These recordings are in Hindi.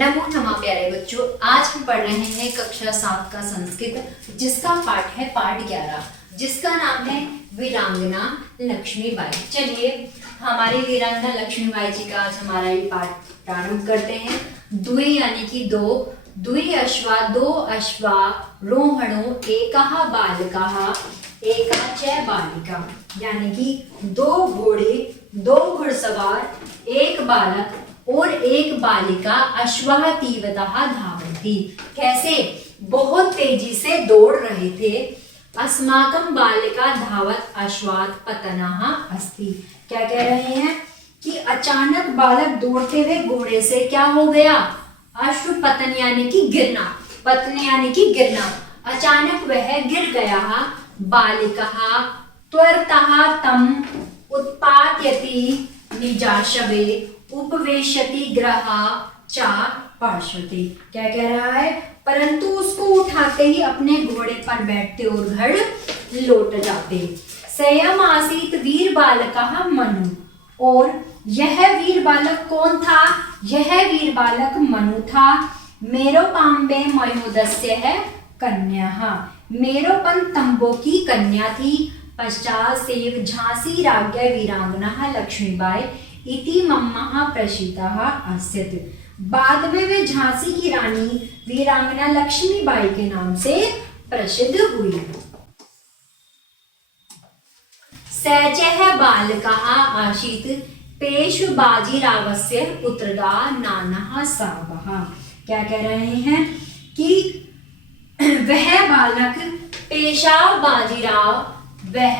नमो नमः प्यारे बच्चों। आज हम पढ़ रहे हैं कक्षा 7 का संस्कृत, जिसका पाठ है पाठ 11, जिसका नाम है वीरांगना लक्ष्मीबाई। चलिए हमारी वीरांगना लक्ष्मीबाई जी का आज हमारा ये पाठ प्रारंभ करते हैं। द्वि यानी कि दो, द्वि अश्वा दो अश्वा रोहणो एकः बालकः एका च बालिका, यानी कि दो घोड़े, दो घुड़सवार, एक बालक और एक बालिका अश्वः तीव्रतः धावन्ति। कैसे? बहुत तेजी से दौड़ रहे थे। अस्माकं बालिका धावत अश्वात् पतनः अस्ति। क्या कह रहे हैं कि अचानक बालक दौड़ते हुए घोड़े से क्या हो गया? अश्व पतन यानी कि गिरना, पतन यानी कि गिरना। अचानक वह गिर गया। बालिका त्वरतः तम उत्पातयति निजाशवे उपवेशति ग्रह चा पार्श्वति। क्या कह रहा है? परंतु उसको उठाते ही अपने घोड़े पर बैठते और घर लौट जाते। संयम आसीत वीर बालकः मनु, और यह वीर बालक कौन था? यह वीर बालक मनु था। मेरोपाम्बे मयोदस्य है कन्या, मेरोपन तंबो की कन्या थी। पश्चात सेव झांसी राज्ञ वीरांगना लक्ष्मीबाई इति मम्मः प्रसिद्धः आसीत्। बाद में वे झांसी की रानी वीरांगना लक्ष्मीबाई के नाम से प्रसिद्ध हुई। सचः बालकः आसीत् पेशु बाजीरावस्य पुत्रदा नानः सावः। क्या कह रहे हैं कि वह बालक पेशा बाजीराव, वह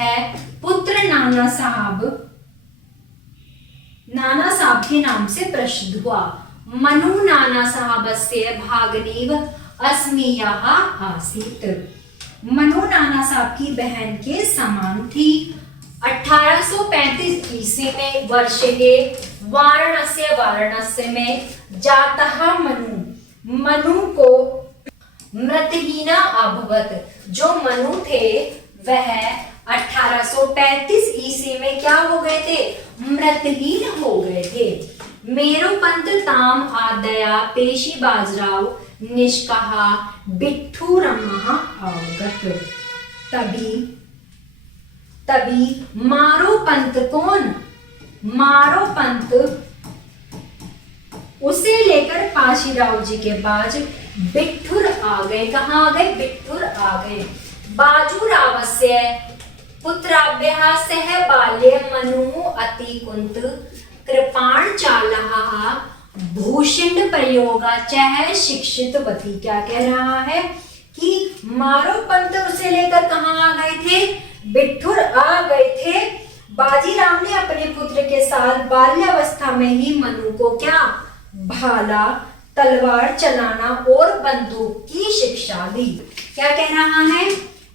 पुत्र नाना साहब के नाम से प्रसिद्ध हुआ। मनु नाना साहबस्य भागनीव अस्मियः आसीत्। मनु नाना साहब की बहन के समान थी। 1835 ईस्वी में वर्षे वाराणसी में जातः मनु को मृतहीना अभवत। जो मनु थे वह 1835 ईस्वी में क्या हो गए थे? मृतहीन हो गए थे। मेरुपंत ताम आदया पेशी बाजराव निष्कहा बिट्ठूरम्मा अवगत। तभी मारो पंत कौन? मारो पंत उसे लेकर पाशीराव जी के पास बिट्ठुर आ गए। कहाँ आ गए? बिट्ठुर आ गए। बाजूरावस्य पुत्राभ्यः सह बाल्ये मनु अति कुंत कृपाण चालः भूषण प्रयोगा चह शिक्षितवती। क्या कह रहा है कि मारो पंत उसे लेकर कहाँ आ गए थे? बिट्ठुर आ गए थे। बाजीराव ने अपने पुत्र के साथ बाल्यावस्था में ही मनु को क्या? भाला, तलवार चलाना और बंदूक की शिक्षा दी। क्या कह रहा है?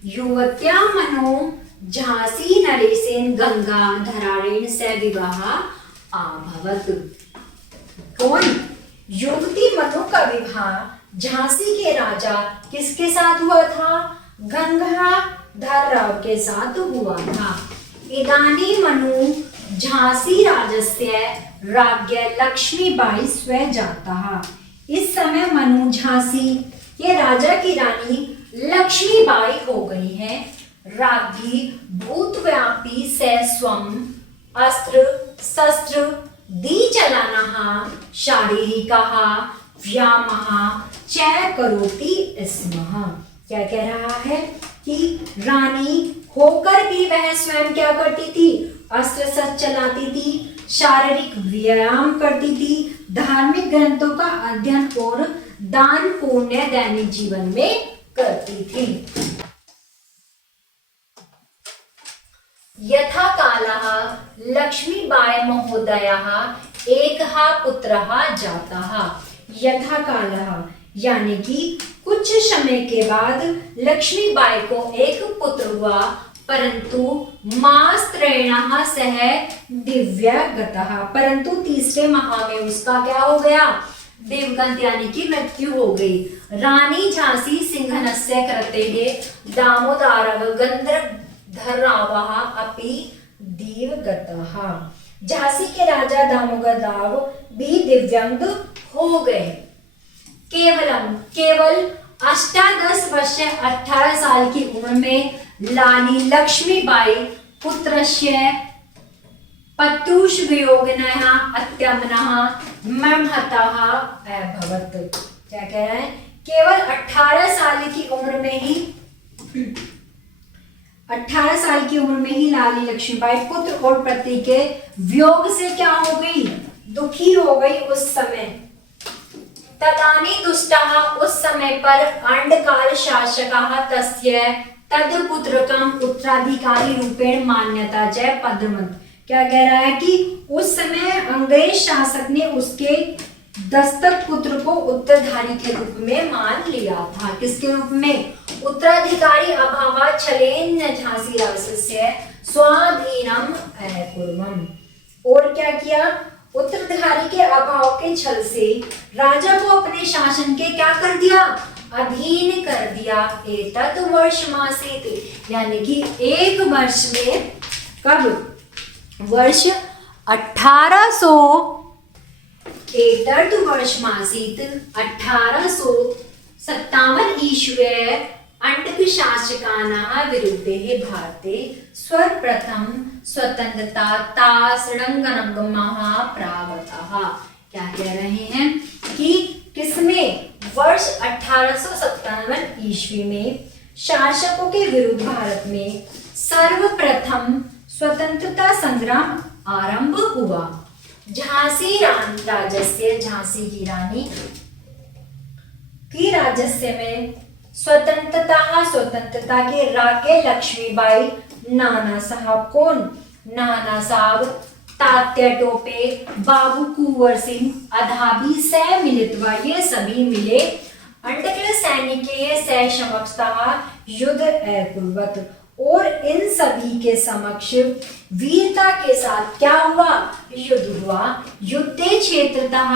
युवत्या मनो झांसी नरेशेन गंगा धरारेण से विवाह आभवत। कौन? युवती मनु का विवाह झांसी के राजा किसके साथ हुआ था? गंगाधर राव के साथ हुआ था। इदानी मनु झांसी राजस्य राज्ञ लक्ष्मीबाई स्व जाता। इस समय मनु झांसी के राजा की रानी लक्ष्मीबाई हो गई है। राज्ञी भूतव्यापी से स्वम अस्त्र शस्त्र दी चलाना शारीरिकः व्यायामः च करोति स्म। क्या कह रहा है कि रानी होकर भी वह स्वयं क्या करती थी? अस्त्र शस्त्र चलाती थी, शारीरिक व्यायाम करती थी, धार्मिक ग्रंथों का अध्ययन और दान पुण्य दैनिक जीवन में करती थी। यथा कालः लक्ष्मीबाई महोदयः एकः पुत्रः जातः। यथा कालः यानी कि कुछ समय के बाद लक्ष्मीबाई को एक पुत्र हुआ, परंतु मास्त्रेणः सह दिव्यगतः। परंतु तीसरे माह में उसका क्या हो गया? दिवगंत यानी कि मृत्यु हो गई। रानी झांसी सिंहनस्य कृते दामोदरः गंधर्वः अपि दिवगतः। झांसी के राजा दामोदर राव भी दिव्यांग हो गए। केवल अष्टादश वर्ष 18 साल की उम्र में रानी लक्ष्मीबाई पुत्रस्य पत्युष वियोगिनः अत्यमनः ममहतः अभवत्। क्या कह रहे हैं? केवल 18 साल की उम्र में ही 18 साल की उम्र में ही रानी लक्ष्मीबाई पुत्र और पति के वियोग से क्या हो गई? दुखी हो गई। उस समय तदानी दुष्टः, उस समय पर अंडकाल शासकः तस्य तदपुत्रकम उत्तराधिकारी रूपेण मान्यता जय पद्मवंत। क्या कह रहा है कि उस समय अंग्रेज शासक ने उसके दस्तक पुत्र को उत्तराधिकारी के रूप में मान लिया था। किसके रूप में? उत्तराधिकारी अभाव छलेन झांसी राजस्य स्वाधीनम अकुर्वम। और क्या किया? उत्तराधिकारी के अभाव के छल से राजा को अपने शासन के क्या कर दिया? अधीन कर दिया। एतत् वर्षमासीत्, यानी कि एक वर्ष में, कब? वर्ष 1800 एतत् वर्षमासीत् 1857 ईस्वे अंडक शासकानां विरुद्धे भारते सर्वप्रथम स्वतंत्रता सङ्ग्रामः प्रारब्धः। क्या कह रहे हैं कि किसमें? वर्ष 1857 ईस्वी में शासकों के विरुद्ध भारत में सर्वप्रथम स्वतंत्रता संग्राम आरंभ हुआ। झांसी राजस्य, झांसी की रानी की राजस्य में स्वतंत्रता के राके लक्ष्मीबाई, नाना साहब, कौन? नाना साहब, तात्या टोपे, बाबू कुंवर सिंह, अधाबी से मिलित्वा, ये सभी मिले अंडक सैनिके से समक्षता युद्ध अकुर्वत। और इन सभी के समक्ष वीरता के साथ क्या हुआ? युद्ध हुआ। युद्धे क्षेत्रतः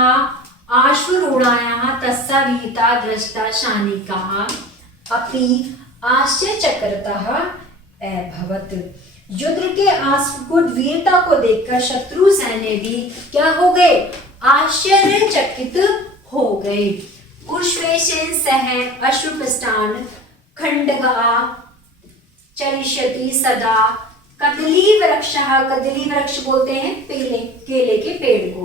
आश्वरूढ़ायाः तस्या वीरता दृष्टा शानिकाः अपि आश्चर्यचकिताः अभवत्। युद्ध के अद्भुत वीरता को देखकर शत्रु सैन्य भी क्या हो गए? आश्चर्यचकित हो गए। उष्वेशेन सह अश्रुपष्टान खंडगा चलिष्यति सदा कदली वृक्षः, कदली वृक्ष बोलते हैं केले के पेड़ को।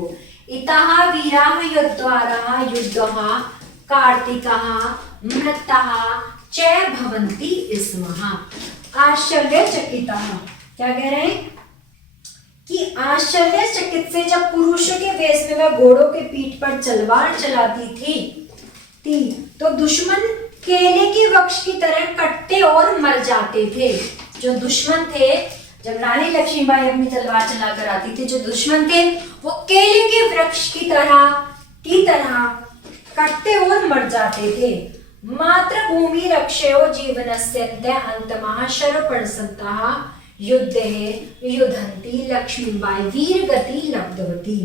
इतः वीराः युद्धद्वारा युद्धः कार्तिकः मृतः च भवन्ति स्मः। आश्चर्यचकितः, क्या कह रहे हैं कि आश्चर्यचकित से जब पुरुषों के वेश में वह घोड़ों के पीठ पर तलवार चलाती थी तो दुश्मन केले के वृक्ष की तरह कटते और मर जाते थे। जो दुश्मन थे, जब रानी लक्ष्मीबाई अपनी तलवार चलाकर आती थी, जो दुश्मन थे वो केले के वृक्ष की तरह कटते और मर जाते थे। मातृभूमि रक्षयो जीवनस्य अंतमः शरपणसन्तः युद्धे युद्धन्ति लक्ष्मीबाई वीर गति लब्धवती।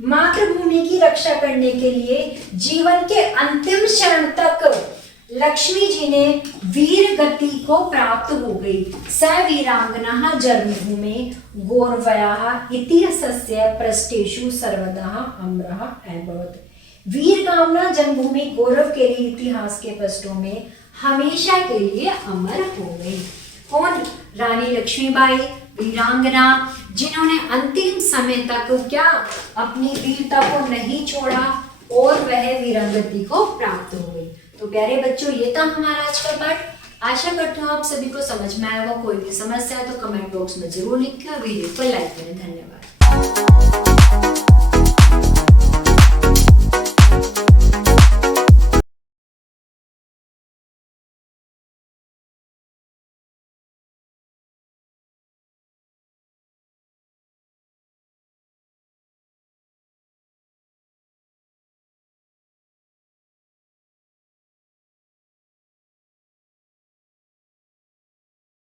मातृभूमि की रक्षा करने के लिए जीवन के अंतिम क्षण तक लक्ष्मी जी ने वीर गति को प्राप्त हो गई। स वीरांगना जन्मभूमि गौरवयाः इतिहासस्य पृष्ठेषु सर्वदा अमरः अभवत्। वीर कामना जन्मभूमि गौरव के लिए इतिहास के पृष्ठों में हमेशा के लिए अमर हो गई। कौन? रानी लक्ष्मीबाई, वीरांगना, जिन्होंने अंतिम समय तक क्या अपनी वीरता को नहीं छोड़ा और वह वीरंगति को प्राप्त हो गई। तो प्यारे बच्चों, ये था हमारा आज का पाठ। आशा करती हूँ आप सभी को समझ में आया होगा। कोई भी समस्या है तो कमेंट बॉक्स में जरूर लिखें। वीडियो को लाइक करें। धन्यवाद।